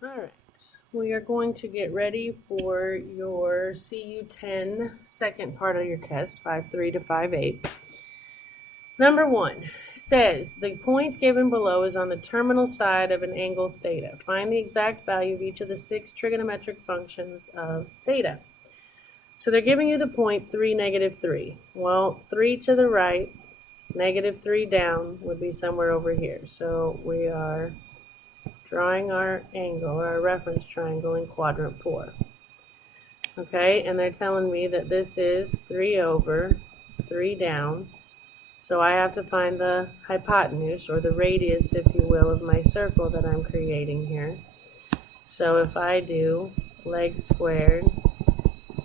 Alright, we are going to get ready for your CU10 second part of your test, 5.3 to 5.8. Number 1 says the point given below is on the terminal side of an angle theta. Find the exact value of each of the 6 trigonometric functions of theta. So they're giving you the point 3, -3. Well, 3 to the right, -3 down would be somewhere over here. So we are drawing our angle, our reference triangle in quadrant 4. Okay, and they're telling me that this is 3 over, 3 down. So I have to find the hypotenuse, or the radius, if you will, of my circle that I'm creating here. So if I do leg squared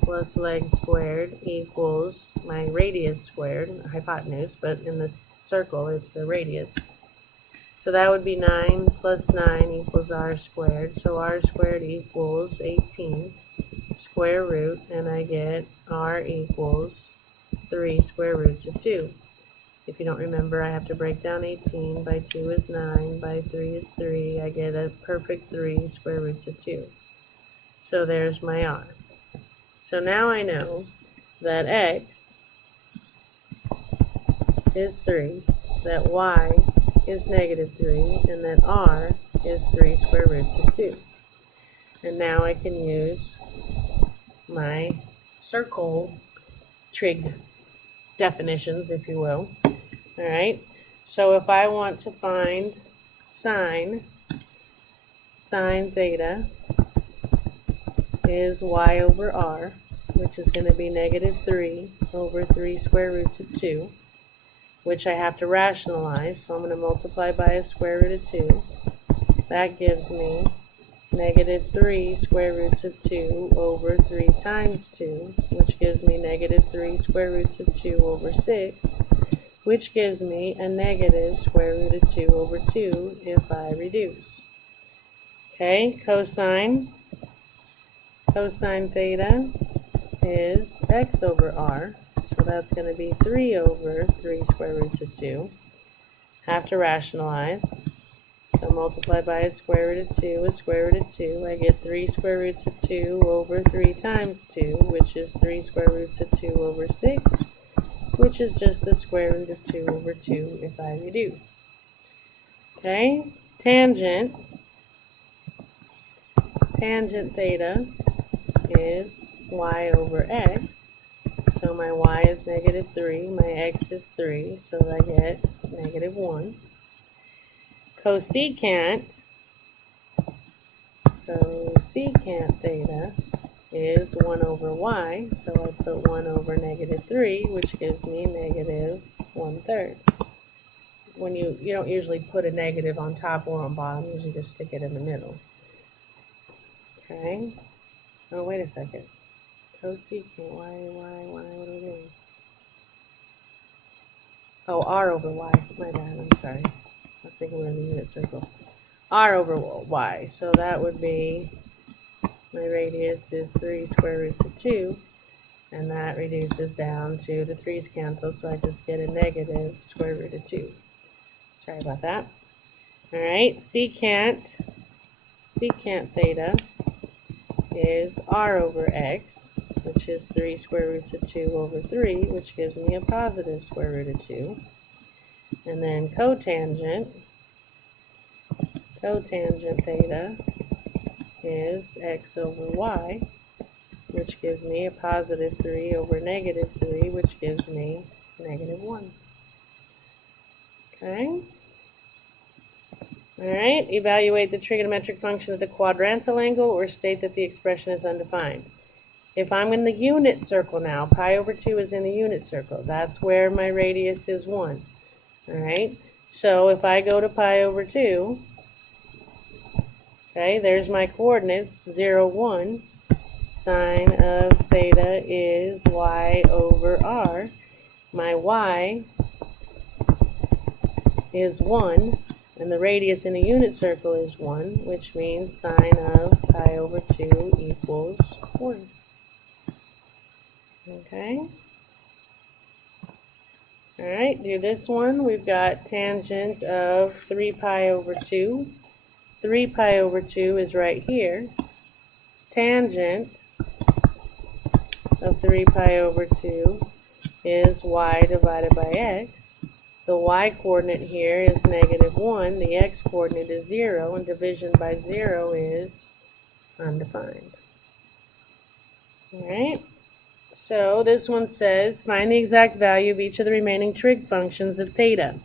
plus leg squared equals my radius squared, hypotenuse, but in this circle it's a radius. So that would be 9 plus 9 equals r squared. So r squared equals 18 square root, and I get r equals 3 square roots of 2. If you don't remember, I have to break down 18. By 2 is 9. By 3 is 3. I get a perfect 3 square roots of 2. So there's my r. So now I know that x is 3, that y is -3, and that r is 3 square roots of 2. And now I can use my circle trig definitions, if you will. Alright, so if I want to find sine theta is y over r, which is going to be -3 over 3 square roots of 2, which I have to rationalize, so I'm going to multiply by a square root of 2. That gives me -3 square roots of 2 over 3 times 2, which gives me -3 square roots of 2 over 6, which gives me a negative square root of 2 over 2 if I reduce. Okay, cosine theta is x over r. So that's going to be 3 over 3 square roots of 2. Have to rationalize. So multiply by a square root of 2, a square root of 2. I get 3 square roots of 2 over 3 times 2, which is 3 square roots of 2 over 6, which is just the square root of 2 over 2 if I reduce. Okay, tangent theta is y over x. So my y is -3, my x is 3, so I get -1. Cosecant theta is 1 over y, so I put 1 over -3, which gives me -1/3. When you don't usually put a negative on top or on bottom, you usually just stick it in the middle. Okay. Oh, wait a second. Cosecant, why, what are we doing? Oh, r over y, my bad, I'm sorry. I was thinking we were in the unit circle. R over y, so that would be, my radius is 3 square roots of 2, and that reduces down to the 3's cancel, so I just get a negative square root of 2. Sorry about that. Alright, secant theta is r over x, which is 3 square roots of 2 over 3, which gives me a positive square root of 2. And then cotangent theta is x over y, which gives me a positive 3 over -3, which gives me -1. Okay? Alright, evaluate the trigonometric function at the quadrantal angle or state that the expression is undefined. If I'm in the unit circle now, pi over 2 is in the unit circle. That's where my radius is 1. Alright, so if I go to pi over 2, okay, there's my coordinates, 0, 1. Sine of theta is y over r. My y is 1, and the radius in a unit circle is 1, which means sine of pi over 2 equals 1. Okay. Alright, do this one. We've got tangent of 3 pi over 2. 3 pi over 2 is right here. Tangent of 3 pi over 2 is y divided by x. The y-coordinate here is -1, the x-coordinate is 0, and division by 0 is undefined. Alright, so this one says, find the exact value of each of the remaining trig functions of theta.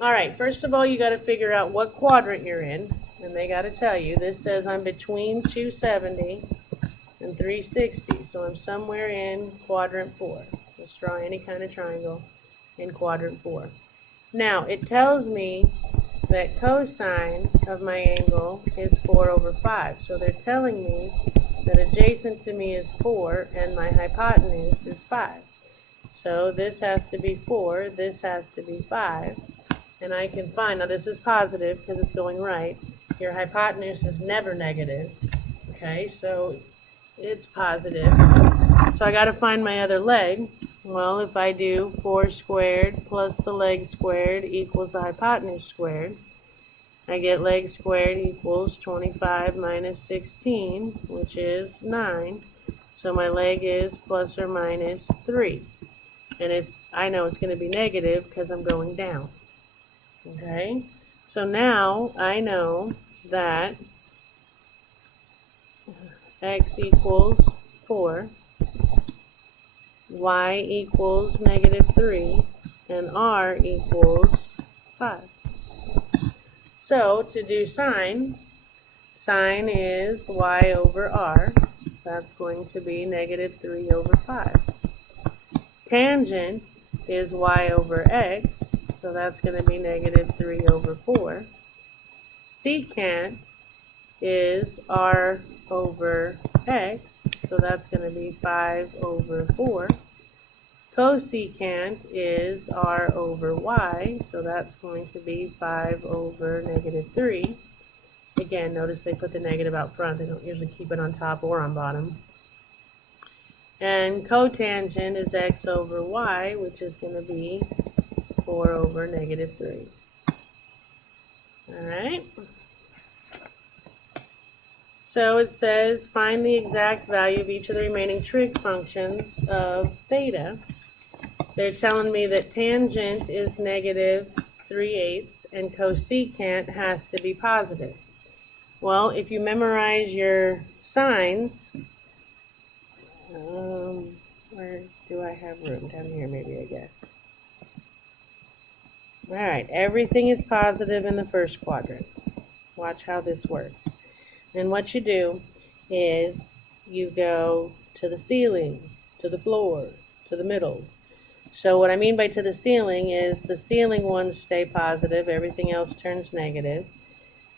Alright, first of all, you got to figure out what quadrant you're in, and they got to tell you. This says I'm between 270 and 360, so I'm somewhere in quadrant 4. Let's draw any kind of triangle in quadrant 4. Now, it tells me that cosine of my angle is 4 over 5. So they're telling me that adjacent to me is 4 and my hypotenuse is 5. So this has to be 4, this has to be 5. And I can find, now this is positive because it's going right. Your hypotenuse is never negative. Okay, so it's positive. So I got to find my other leg. Well, if I do 4 squared plus the leg squared equals the hypotenuse squared, I get leg squared equals 25 minus 16, which is 9. So my leg is plus or minus 3. And I know it's going to be negative because I'm going down. Okay? So now I know that x equals 4, y equals -3, and r equals 5. So to do sine is y over r. That's going to be -3 over 5. Tangent is y over x, so that's going to be -3 over 4. Secant is r over x, so that's going to be 5 over 4. Cosecant is r over y, so that's going to be 5 over -3. Again, notice they put the negative out front. They don't usually keep it on top or on bottom. And cotangent is x over y, which is going to be 4 over -3. All right. So it says, find the exact value of each of the remaining trig functions of theta. They're telling me that tangent is -3/8 and cosecant has to be positive. Well, if you memorize your sines, where do I have room? Down here maybe, I guess. All right, everything is positive in the first quadrant. Watch how this works. And what you do is you go to the ceiling, to the floor, to the middle. So what I mean by to the ceiling is the ceiling ones stay positive, everything else turns negative.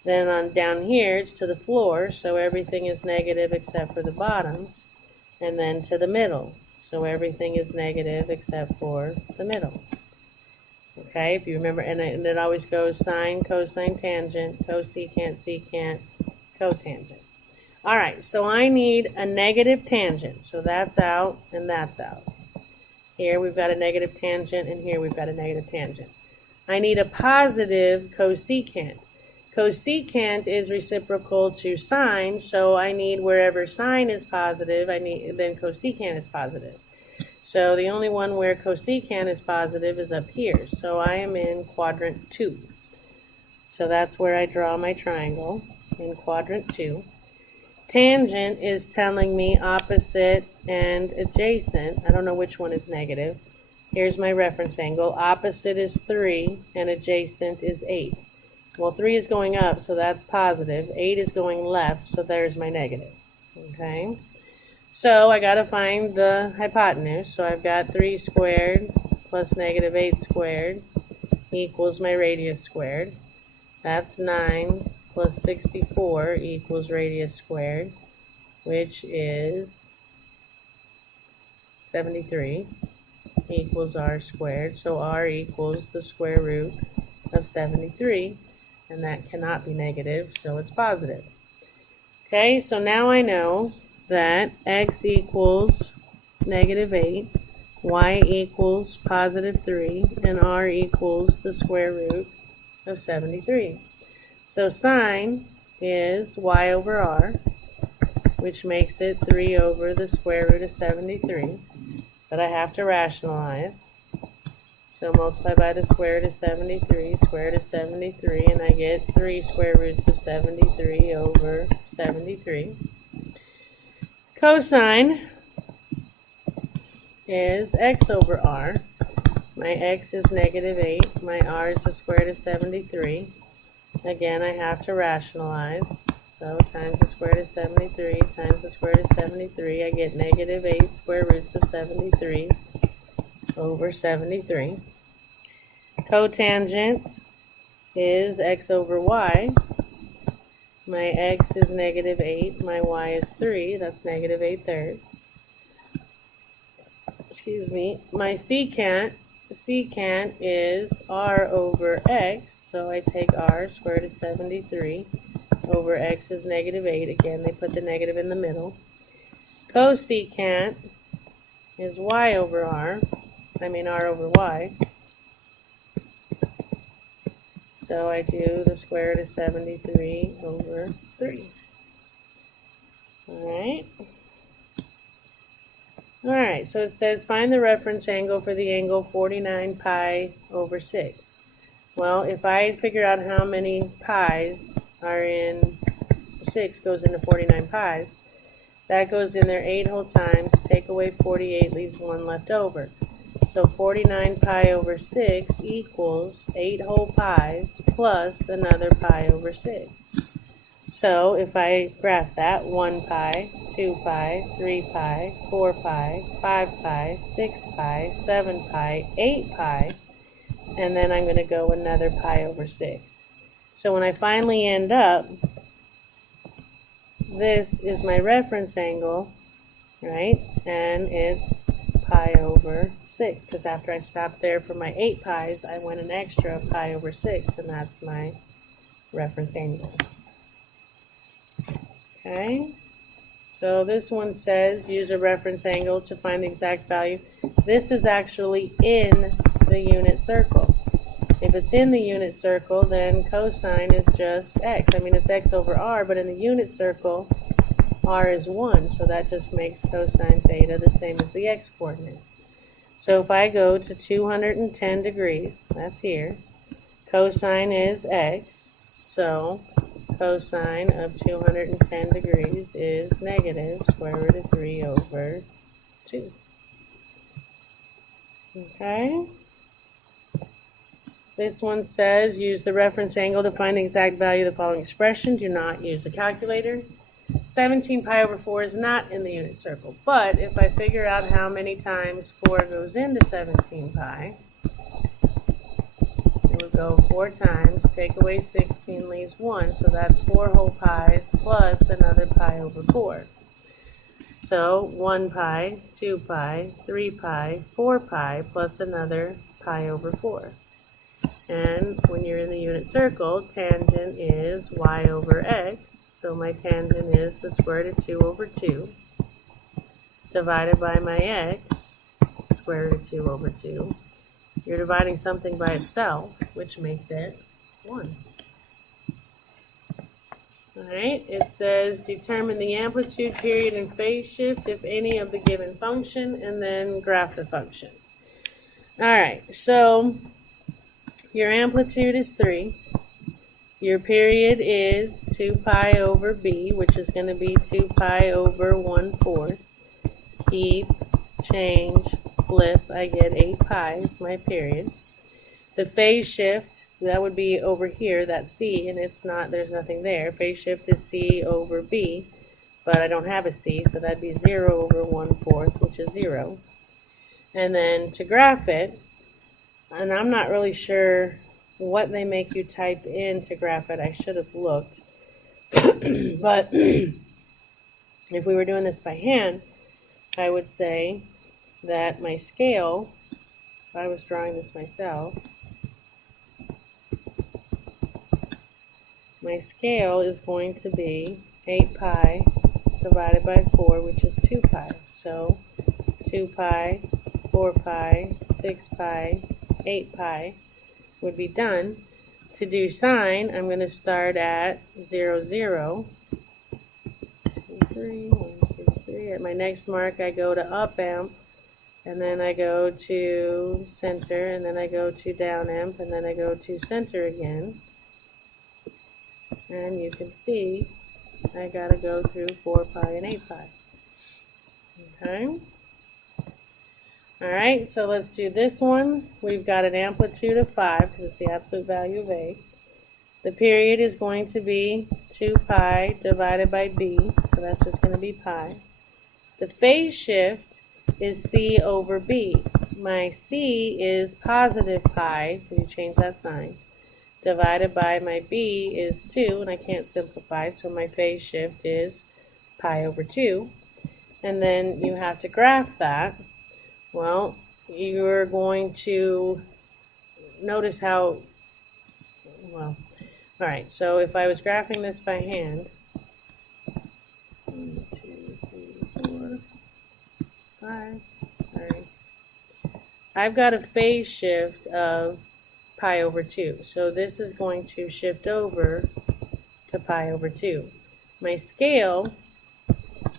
Then on down here, it's to the floor, so everything is negative except for the bottoms. And then to the middle, so everything is negative except for the middle. Okay, if you remember, and it always goes sine, cosine, tangent, cosecant, secant, cotangent. All right, so I need a negative tangent. So that's out and that's out. Here we've got a negative tangent and here we've got a negative tangent. I need a positive cosecant. Cosecant is reciprocal to sine, so I need wherever sine is positive, then cosecant is positive. So the only one where cosecant is positive is up here. So I am in quadrant 2. So that's where I draw my triangle, in quadrant 2. Tangent is telling me opposite and adjacent. I don't know which one is negative. Here's my reference angle. Opposite is 3 and adjacent is 8. Well, 3 is going up, so that's positive. 8 is going left, so there's my negative. Okay? So I got to find the hypotenuse. So I've got 3 squared plus -8 squared equals my radius squared. That's 9 plus 64 equals radius squared, which is 73 equals r squared. So r equals the square root of 73, and that cannot be negative, so it's positive. Okay, so now I know that x equals -8, y equals +3, and r equals the square root of 73. So sine is y over r, which makes it 3 over the square root of 73. But I have to rationalize. So multiply by the square root of 73, square root of 73, and I get 3 square roots of 73 over 73. Cosine is x over r. My x is negative 8. My r is the square root of 73. Again, I have to rationalize. So times the square root of 73 times the square root of 73, I get negative 8 square roots of 73 over 73. Cotangent is x over y. My x is negative 8. My y is 3. That's negative 8/3. Excuse me. My secant is r over x. So I take r, square root of 73, over x is negative 8. Again, they put the negative in the middle. Cosecant is y over r. R over y. So I do the square root of 73 over 3. Alright, so it says find the reference angle for the angle 49 pi over 6. Well, if I figure out how many pi's are in 6 goes into 49 pi's, that goes in there 8 whole times, take away 48, leaves 1 left over. So 49 pi over 6 equals 8 whole pi's plus another pi over 6. So if I graph that, 1 pi, 2 pi, 3 pi, 4 pi, 5 pi, 6 pi, 7 pi, 8 pi, and then I'm going to go another pi over 6. So when I finally end up, this is my reference angle, right? And it's pi over 6, because after I stopped there for my 8 pi's, I went an extra pi over 6, and that's my reference angle. Okay, so this one says use a reference angle to find the exact value. This is actually in the unit circle. If it's in the unit circle, then cosine is just x. It's x over r, but in the unit circle, r is 1, so that just makes cosine theta the same as the x coordinate. So if I go to 210 degrees, that's here, cosine is x, so cosine of 210 degrees is negative square root of 3 over 2. Okay? This one says use the reference angle to find the exact value of the following expression. Do not use a calculator. 17 pi over 4 is not in the unit circle, but if I figure out how many times 4 goes into 17 pi, it would go 4 times, take away 16 leaves 1, so that's 4 whole pi's plus another pi over 4. So 1 pi, 2 pi, 3 pi, 4 pi plus another pi over 4. And when you're in the unit circle, tangent is y over x. So my tangent is the square root of 2 over 2 divided by my x, square root of 2 over 2. You're dividing something by itself, which makes it 1. Alright, it says determine the amplitude, period, and phase shift if any of the given function, and then graph the function. Alright, so your amplitude is 3. Your period is 2 pi over b, which is going to be 2 pi over 1/4. Keep, change, flip, I get 8 pi's, my period. The phase shift, that would be over here, that's c, and it's not, there's nothing there. Phase shift is c over b, but I don't have a c, so that'd be 0 over 1/4, which is 0. And then to graph it, and I'm not really sure what they make you type in to graph it. I should have looked. But if we were doing this by hand, I would say that my scale, if I was drawing this myself, my scale is going to be 8 pi divided by 4, which is 2 pi. So 2 pi, 4 pi, 6 pi, 8 pi would be done to do sine, I'm going to start at 0, 0. 2, 3, 1, 2, 3. At my next mark, I go to up amp, and then I go to center, and then I go to down amp, and then I go to center again. And you can see I got to go through 4 pi and 8 pi. Okay. Alright, so let's do this one. We've got an amplitude of 5 because it's the absolute value of A. The period is going to be 2 pi divided by B, so that's just going to be pi. The phase shift is C over B. My C is positive pi, because you change that sign, divided by my B is 2, and I can't simplify, so my phase shift is pi over 2. And then you have to graph that. Well, you're going to notice how, well, all right, so if I was graphing this by hand, 1, 2, 3, 4, 5, sorry, I've got a phase shift of pi over 2. So this is going to shift over to pi over 2. My scale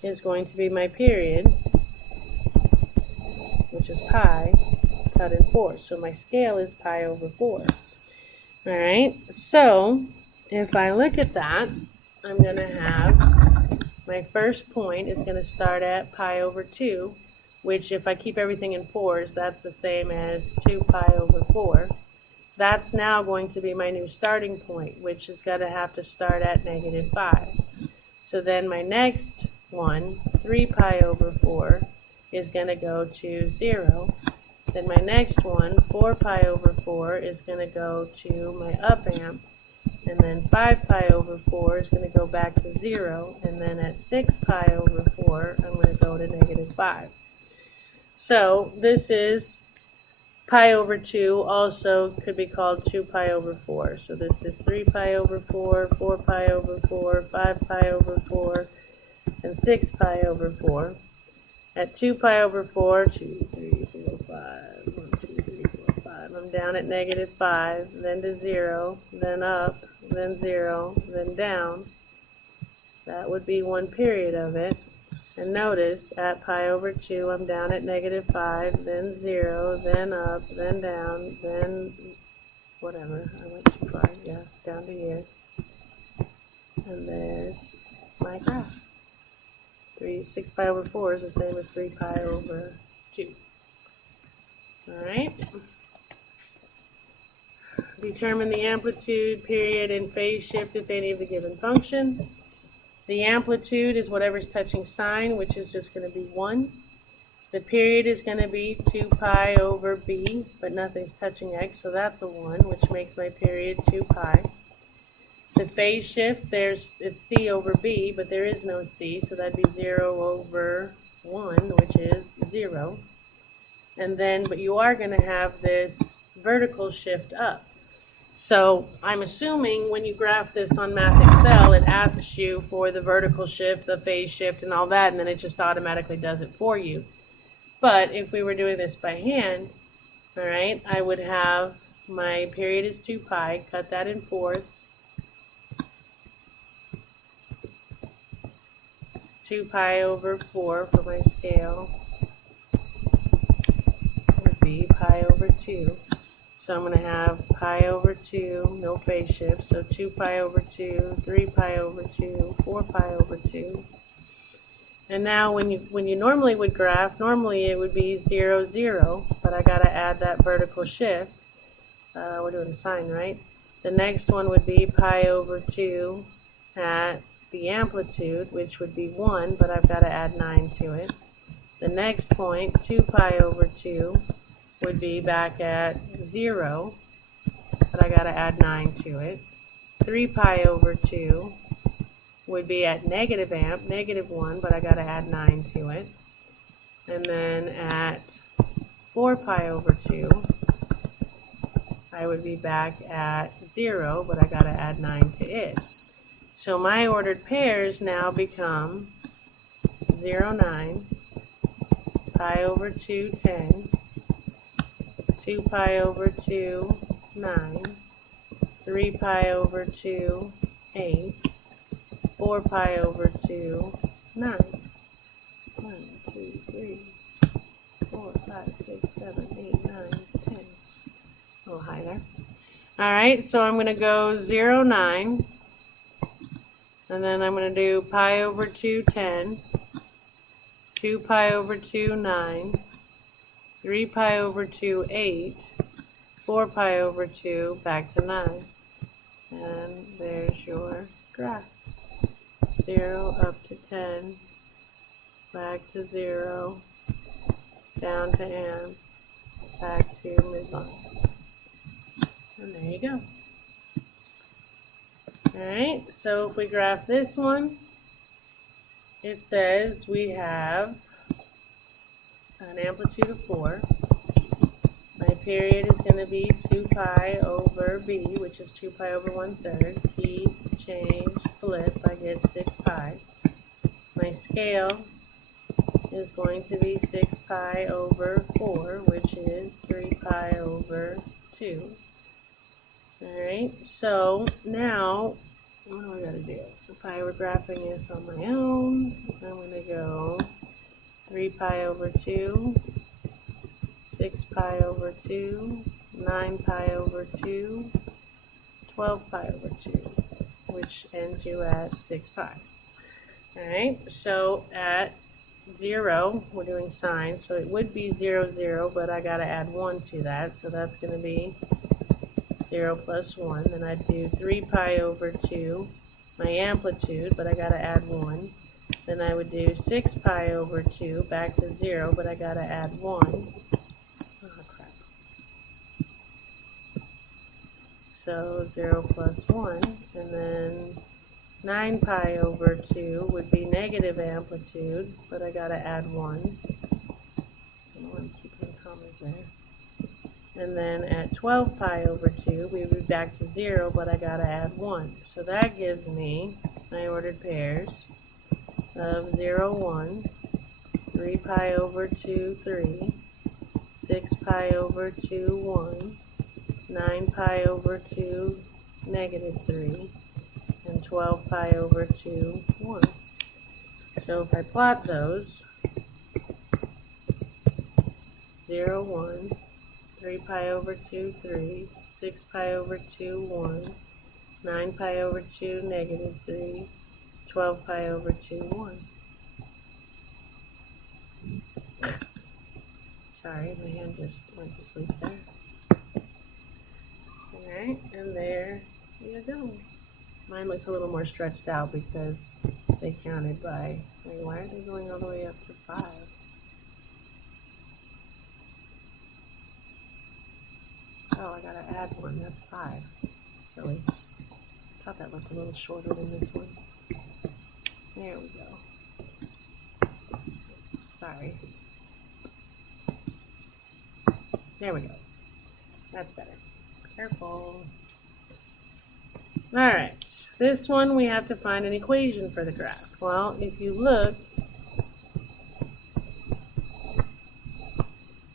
is going to be my period, which is pi, cut in 4. So my scale is pi over 4. Alright, so if I look at that, I'm going to have my first point is going to start at pi over 2, which if I keep everything in 4s, that's the same as 2 pi over 4. That's now going to be my new starting point, which is going to have to start at negative 5. So then my next one, 3 pi over 4, is going to go to 0. Then my next one, 4 pi over 4, is going to go to my up amp. And then 5 pi over 4 is going to go back to 0. And then at 6 pi over 4, I'm going to go to negative 5. So this is pi over 2, also could be called 2 pi over 4. So this is 3 pi over 4, 4 pi over 4, 5 pi over 4, and 6 pi over 4. At 2 pi over 4, 2, 3, 4, 5, 1, 2, 3, 4, 5. I'm down at negative 5, then to 0, then up, then 0, then down. That would be one period of it. And notice, at pi over 2, I'm down at negative 5, then 0, then up, then down, then whatever. I went too far. Yeah, down to here. And there's my graph. 6 pi over 4 is the same as 3 pi over 2. Alright. Determine the amplitude, period, and phase shift of any of the given function. The amplitude is whatever's touching sine, which is just going to be 1. The period is going to be 2 pi over b, but nothing's touching x, so that's a 1, which makes my period 2 pi. The phase shift, it's c over b, but there is no c, so that'd be 0 over 1, which is 0. And then, but you are going to have this vertical shift up. So I'm assuming when you graph this on Math Excel, it asks you for the vertical shift, the phase shift, and all that, and then it just automatically does it for you. But if we were doing this by hand, all right, I would have my period is 2 pi, cut that in fourths. 2 pi over 4 for my scale would be pi over 2. So I'm going to have pi over 2, no phase shift, so 2 pi over 2, 3 pi over 2, 4 pi over 2. And now when you normally would graph, normally it would be 0, 0, but I got to add that vertical shift. We're doing sine, right? The next one would be pi over 2 at the amplitude, which would be 1, but I've got to add 9 to it. The next point, 2 pi over 2, would be back at 0, but I got to add 9 to it. 3 pi over 2 would be at negative amp, negative 1, but I got to add 9 to it. And then at 4 pi over 2, I would be back at 0, but I got to add 9 to it. So my ordered pairs now become 0, 9, pi over 2, 10, 2 pi over 2, 9, 3 pi over 2, 8, 4 pi over 2, 9. 1, 2, 3, 4, 5, 6, 7, 8, 9, 10. A little high there. All right, so I'm going to go 0, 9. And then I'm going to do pi over 2, 10. 2 pi over 2, 9. 3 pi over 2, 8. 4 pi over 2, back to 9. And there's your graph. 0 up to 10. Back to 0. Down to n. Back to midline. And there you go. Alright, so if we graph this one, it says we have an amplitude of 4. My period is going to be 2 pi over b, which is 2 pi over 1/3. Keep, change, flip, I get 6 pi. My scale is going to be 6 pi over 4, which is 3 pi over 2. Alright, so now, what do I got to do? If I were graphing this on my own, I'm going to go 3 pi over 2, 6 pi over 2, 9 pi over 2, 12 pi over 2, which ends you at 6 pi. Alright, so at 0, we're doing sine, so it would be 0, 0, but I got to add 1 to that, so that's going to be 0 plus 1. Then I'd do 3 pi over 2, my amplitude, but I got to add 1. Then I would do 6 pi over 2, back to 0, but I got to add 1. Oh, crap. So 0 plus 1, and then 9 pi over 2 would be negative amplitude, but I got to add 1. I don't want to keep any commas there. And then at 12 pi over 2, we would be back to 0, but I got to add 1. So that gives me my ordered pairs of 0, 1, 3 pi over 2, 3, 6 pi over 2, 1, 9 pi over 2, negative 3, and 12 pi over 2, 1. So if I plot those, 0, 1, 3 pi over 2, 3, 6 pi over 2, 1, 9 pi over 2, negative 3, 12 pi over 2, 1. Sorry, my hand just went to sleep there. Alright, and there you go. Mine looks a little more stretched out because they counted by, wait, why are they going all the way up to 5? Oh, I gotta add 1, that's 5. Silly. Thought that looked a little shorter than this one. There we go. Sorry. There we go. That's better. Careful. Alright, this one we have to find an equation for the graph. Well, if you look,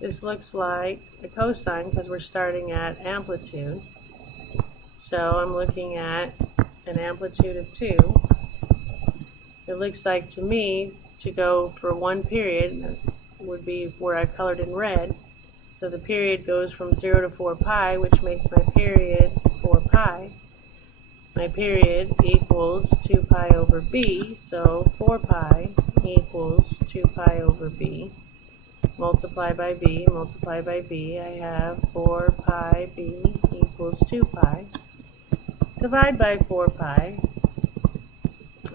this looks like a cosine because we're starting at amplitude. So I'm looking at an amplitude of 2. It looks like to me to go for one period would be where I colored in red. So the period goes from 0 to 4 pi, which makes my period 4 pi. My period equals 2 pi over b, so 4 pi equals 2 pi over b. Multiply by b, I have 4 pi b equals 2 pi. Divide by 4 pi,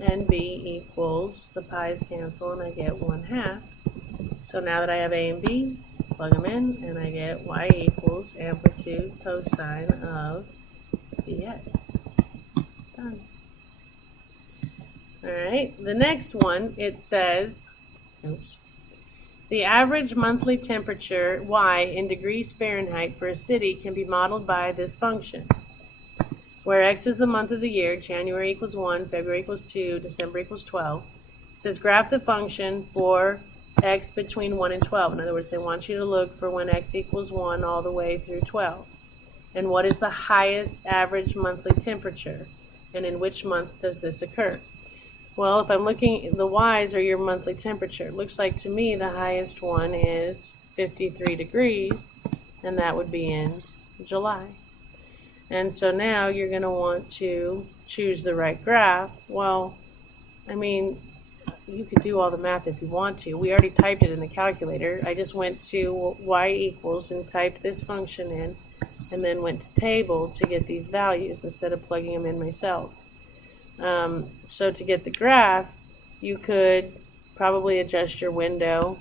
and b equals, the pi's cancel, and I get 1/2. So now that I have a and b, plug them in, and I get y equals amplitude cosine of dx. Done. Alright, the next one, it says, oops, the average monthly temperature, y, in degrees Fahrenheit for a city can be modeled by this function, where x is the month of the year, January equals 1, February equals 2, December equals 12. It says graph the function for x between 1 and 12. In other words, they want you to look for when x equals 1 all the way through 12. And what is the highest average monthly temperature? And in which month does this occur? Well, if I'm looking, the y's are your monthly temperature. It looks like to me the highest one is 53 degrees, and that would be in July. And so now you're going to want to choose the right graph. Well, I mean, you could do all the math if you want to. We already typed it in the calculator. I just went to y equals and typed this function in, and then went to table to get these values instead of plugging them in myself. So to get the graph, you could probably adjust your window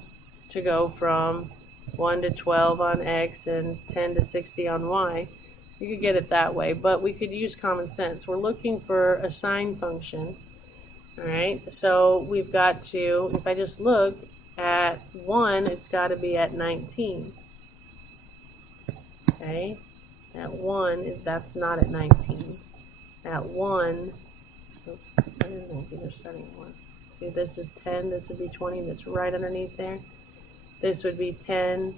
to go from 1 to 12 on x and 10 to 60 on y. You could get it that way, but we could use common sense. We're looking for a sine function. All right, so we've got to, if I just look at 1, it's got to be at 19. Okay, at 1, that's not at 19. At 1, oops, that is 19, they're starting at 1. See, this is 10, this would be 20, that's right underneath there. This would be 10,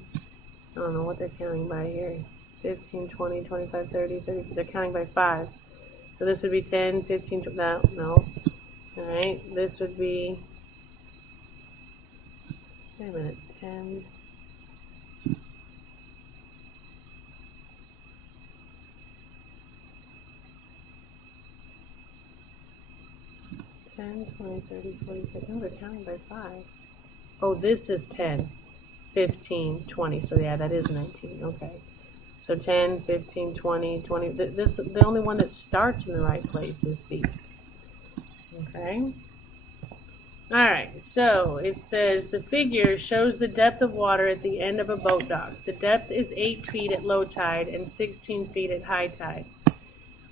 I don't know what they're counting by here, 15, 20, 25, 30, 30, they're counting by 5s. So this would be 10, 15, no. Alright, this would be, wait a minute, 10, 20, 30, 40, 50, no, they're counting by 5s. Oh, this is 10, 15, 20, so yeah, that is 19, okay. So 10, 15, 20, 20, the only one that starts in the right place is B. Okay. All right. So it says the figure shows the depth of water at the end of a boat dock. The depth is 8 feet at low tide and 16 feet at high tide.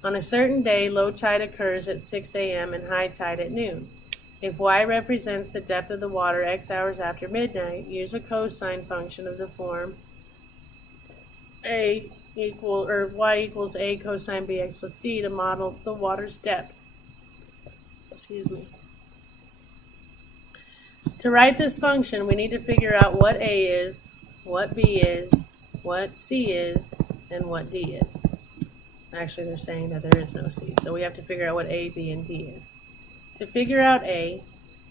On a certain day, low tide occurs at 6 a.m. and high tide at noon. If y represents the depth of the water x hours after midnight, use a cosine function of the form y equals a cosine bx plus d to model the water's depth. Excuse me. To write this function, we need to figure out what A is, what B is, what C is, and what D is. Actually, they're saying that there is no C, so we have to figure out what A, B, and D is. To figure out A,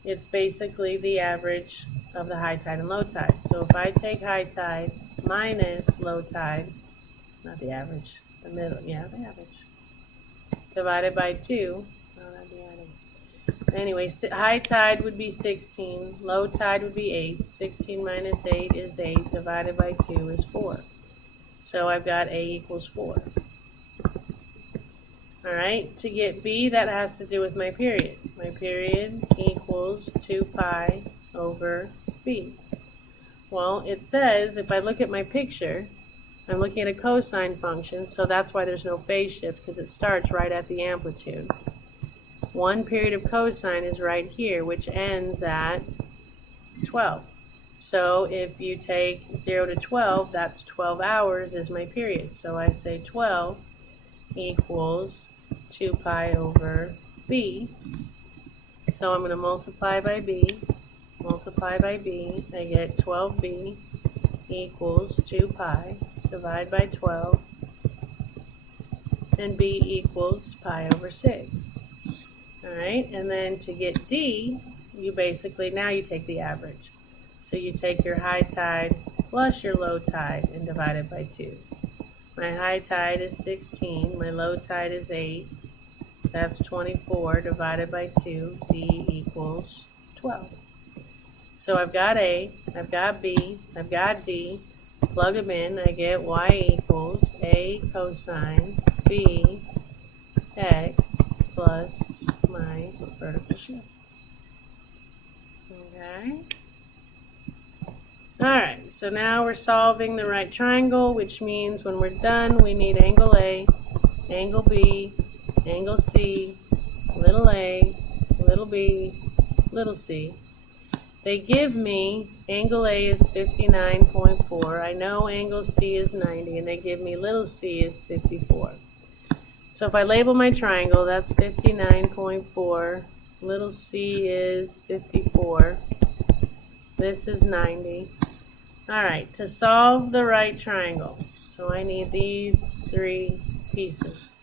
it's basically the average of the high tide and low tide. So if I take high tide minus low tide, not the average, the middle, yeah, the average, divided by 2, that'd be added. Anyway, high tide would be 16, low tide would be 8. 16 minus 8 is 8, divided by 2 is 4. So I've got A equals 4. All right, to get B, that has to do with my period. My period equals 2 pi over B. Well, it says, if I look at my picture, I'm looking at a cosine function, so that's why there's no phase shift, because it starts right at the amplitude. One period of cosine is right here, which ends at 12. So if you take 0 to 12, that's 12 hours is my period. So I say 12 equals 2 pi over B. So I'm going to multiply by B. I get 12B equals 2 pi. Divide by 12. And B equals pi over 6. Alright, and then to get D, you basically, now you take the average. So you take your high tide plus your low tide and divide it by 2. My high tide is 16, my low tide is 8. That's 24 divided by 2, D equals 12. So I've got A, I've got B, I've got D. Plug them in, I get y equals A cosine B x plus my vertical shift. Okay. Alright, so now we're solving the right triangle, which means when we're done, we need angle A, angle B, angle C, little a, little b, little c. They give me angle A is 59.4. I know angle C is 90, and they give me little c is 54. So if I label my triangle, that's 59.4. Little c is 54. This is 90. Alright, to solve the right triangle, so I need these 3 pieces.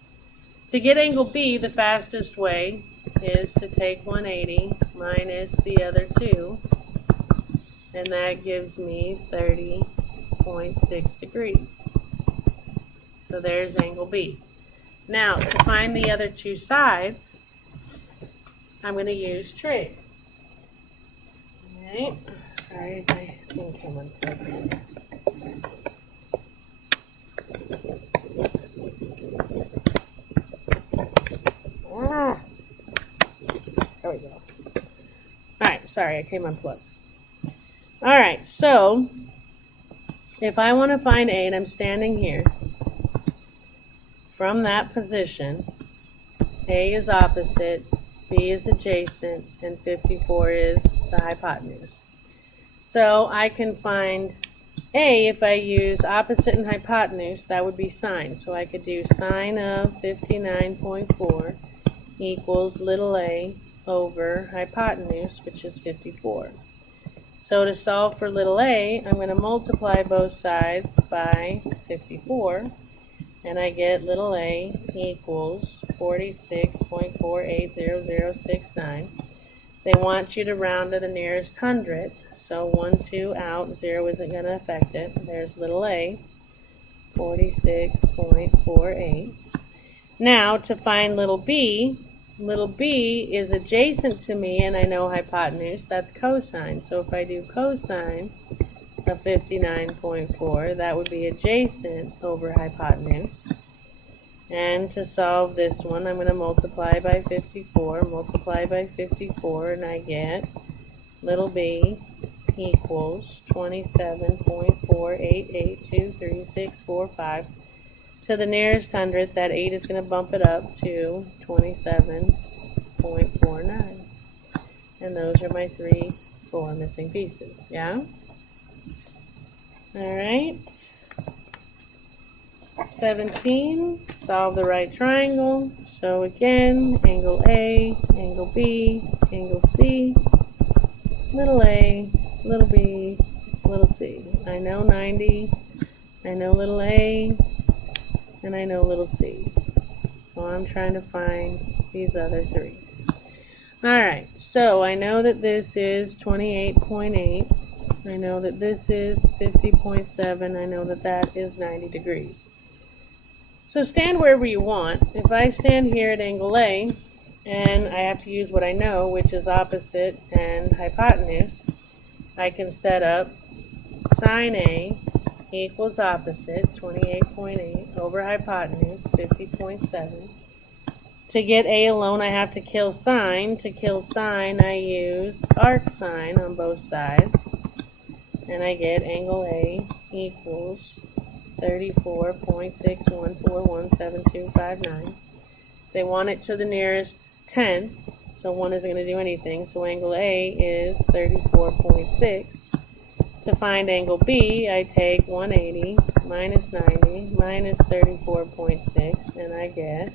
To get angle B, the fastest way is to take 180 minus the other 2, and that gives me 30.6 degrees. So there's angle B. Now, to find the other 2 sides, I'm going to use trig. Alright, sorry, my thing came unplugged. There we go. Alright, sorry, I came unplugged. Alright, so if I want to find A and I'm standing here, from that position, A is opposite, B is adjacent, and 54 is the hypotenuse. So I can find A if I use opposite and hypotenuse, that would be sine. So I could do sine of 59.4 equals little a over hypotenuse, which is 54. So to solve for little a, I'm going to multiply both sides by 54, and I get little a equals 46.480069. They want you to round to the nearest hundredth, so 1, 2 out, 0 isn't going to affect it. There's little a, 46.48. Now, to find little b is adjacent to me, and I know hypotenuse, that's cosine. So if I do cosine of 59.4, that would be adjacent over hypotenuse. And to solve this one, I'm going to multiply by 54, and I get little b equals 27.488236645. To the nearest hundredth, that 8 is going to bump it up to 27.49. And those are my 4 missing pieces, yeah? Alright. 17, solve the right triangle. So again, angle A, angle B, angle C, little a, little b, little c. I know 90, I know little a, and I know little c. So I'm trying to find these other 3. Alright, so I know that this is 28.8. I know that this is 50.7. I know that that is 90 degrees. So stand wherever you want. If I stand here at angle A, and I have to use what I know, which is opposite and hypotenuse, I can set up sine A equals opposite, 28.8, over hypotenuse, 50.7. To get A alone, I have to kill sine. To kill sine, I use arc sine on both sides. And I get angle A equals 34.61417259. They want it to the nearest tenth, so 1 isn't going to do anything. So angle A is 34.6. To find angle B, I take 180 minus 90 minus 34.6, and I get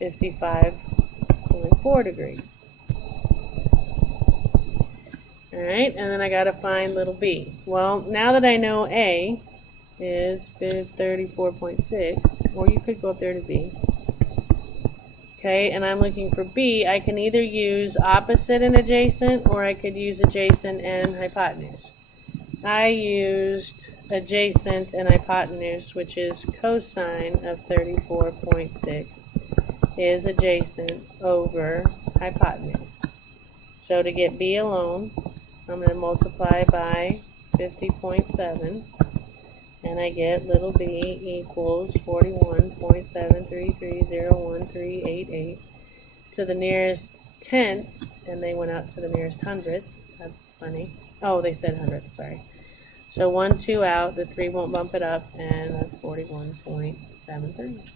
55.4 degrees. Alright, and then I got to find little b. Well, now that I know A is 34.6, or you could go up there to b. Okay, and I'm looking for b, I can either use opposite and adjacent, or I could use adjacent and hypotenuse. I used adjacent and hypotenuse, which is cosine of 34.6 is adjacent over hypotenuse. So to get b alone, I'm going to multiply by 50.7, and I get little b equals 41.733013888 to the nearest tenth, and they went out to the nearest hundredth. That's funny. Oh, they said hundredth, sorry. So 1, 2 out, the 3 won't bump it up, and that's 41.73.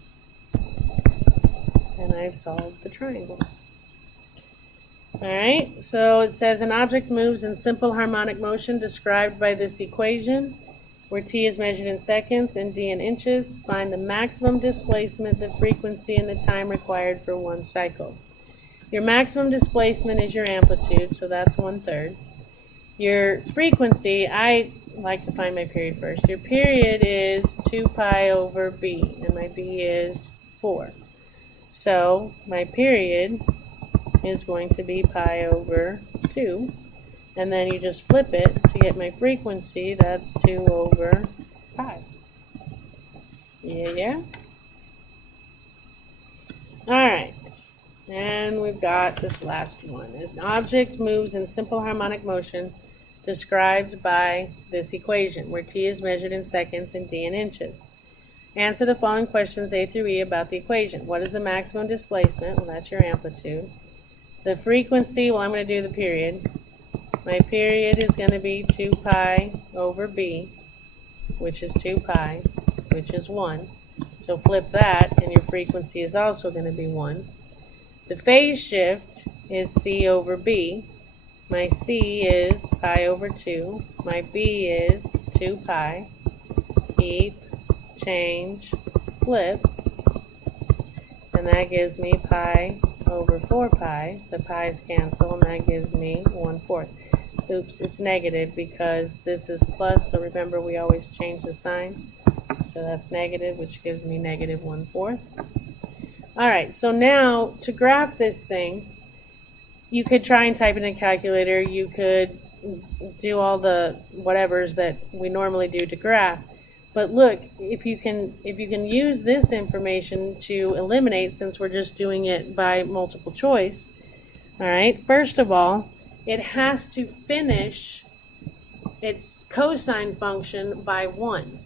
And I've solved the triangle. Alright, so it says an object moves in simple harmonic motion described by this equation, where t is measured in seconds and d in inches. Find the maximum displacement, the frequency, and the time required for one cycle. Your maximum displacement is your amplitude, so that's 1/3. Your frequency, I like to find my period first. Your period is 2 pi over b, and my b is 4. So my period is going to be pi over 2, and then you just flip it to get my frequency. That's 2 over pi. Yeah. Alright, and we've got this last one. An object moves in simple harmonic motion described by this equation, where t is measured in seconds and d in inches. Answer the following questions A through E about the equation. What is the maximum displacement? Well, that's your amplitude. The frequency, well, I'm going to do the period. My period is going to be 2 pi over b, which is 2 pi, which is 1. So flip that, and your frequency is also going to be 1. The phase shift is c over b. My c is pi over 2. My b is 2 pi. Keep, change, flip. And that gives me pi over 4 pi. The pi's cancel, and that gives me 1/4. Oops, it's negative because this is plus, so remember we always change the sign. So that's negative, which gives me negative 1/4. Alright, so now to graph this thing, you could try and type in a calculator. You could do all the whatevers that we normally do to graph. But look, if you can use this information to eliminate, since we're just doing it by multiple choice, alright, first of all, it has to finish its cosine function by 1.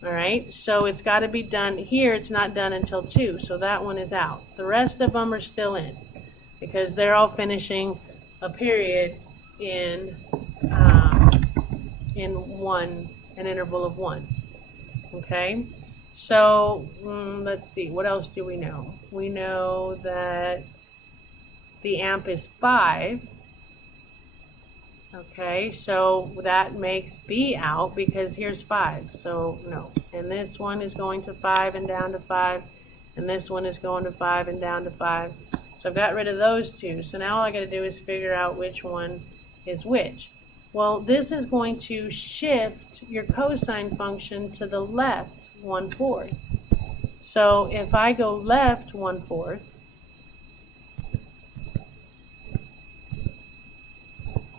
Alright, so it's got to be done here. It's not done until 2, so that one is out. The rest of them are still in, because they're all finishing a period in an interval of 1. Okay, so let's see, what else do we know? We know that the amp is 5. Okay, so that makes B out because here's 5, so no. And this one is going to 5 and down to 5, and this one is going to 5 and down to 5. So I've got rid of those two. So now all I got to do is figure out which one is which. Well, this is going to shift your cosine function to the left 1/4. So if I go left 1/4,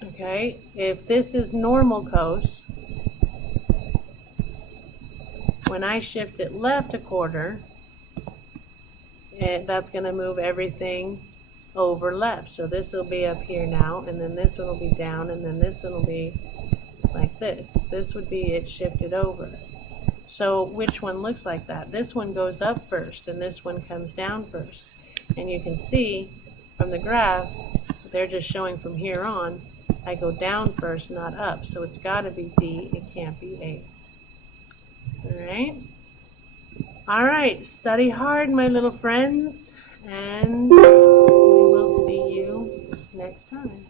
okay, if this is normal cos, when I shift it left 1/4, that's going to move everything over left. So this will be up here now, and then this one will be down, and then this one will be like this. This would be it shifted over. So which one looks like that? This one goes up first, and this one comes down first. And you can see from the graph, they're just showing from here on, I go down first, not up. So it's got to be D. It can't be A. All right. Study hard, my little friends, and we will see you next time.